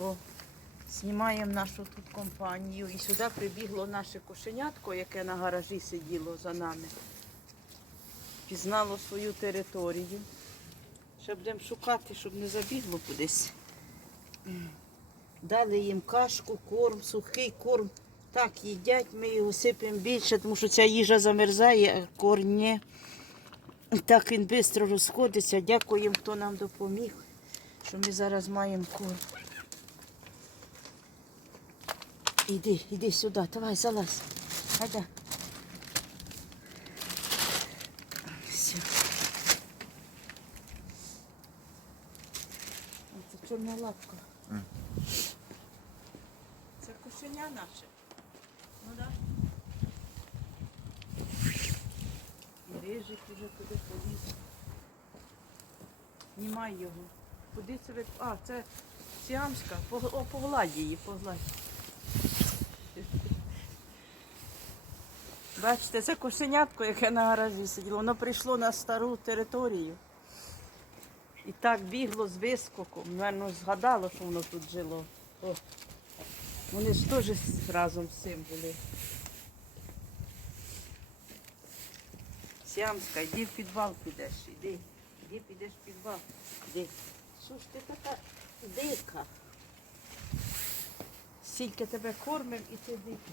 О, знімаємо нашу тут компанію. І сюди прибігло наше кошенятко, яке на гаражі сиділо за нами. Пізнало свою територію. Ще будемо шукати, щоб не забігло кудись. Дали їм кашку, корм, сухий корм. Так їдять, ми його сипемо більше, тому що ця їжа замерзає, а корм ні. Так він швидко розходиться. Дякуємо, хто нам допоміг, що ми зараз маємо корм. Іди, іди сюди, давай, залазь. Гайда. Все. Це чорна лапка. Мгм. Це кошеня наше. Ну да. І рижик уже туди поліз. Знімай його. Куди це ви. А, це сіамська. О, погладь її, погладь. Бачите, це кошенятко, яке на гаражі сиділо. Воно прийшло на стару територію. І так бігло з вискоком. Наверно, згадало, що воно тут жило. О. Вони ж теж разом з цим були. Сямська, йди в підвал підеш, іди. Іди підеш в підвал. Іди. Що ж ти така дика? Стільки тебе кормив і ти дика.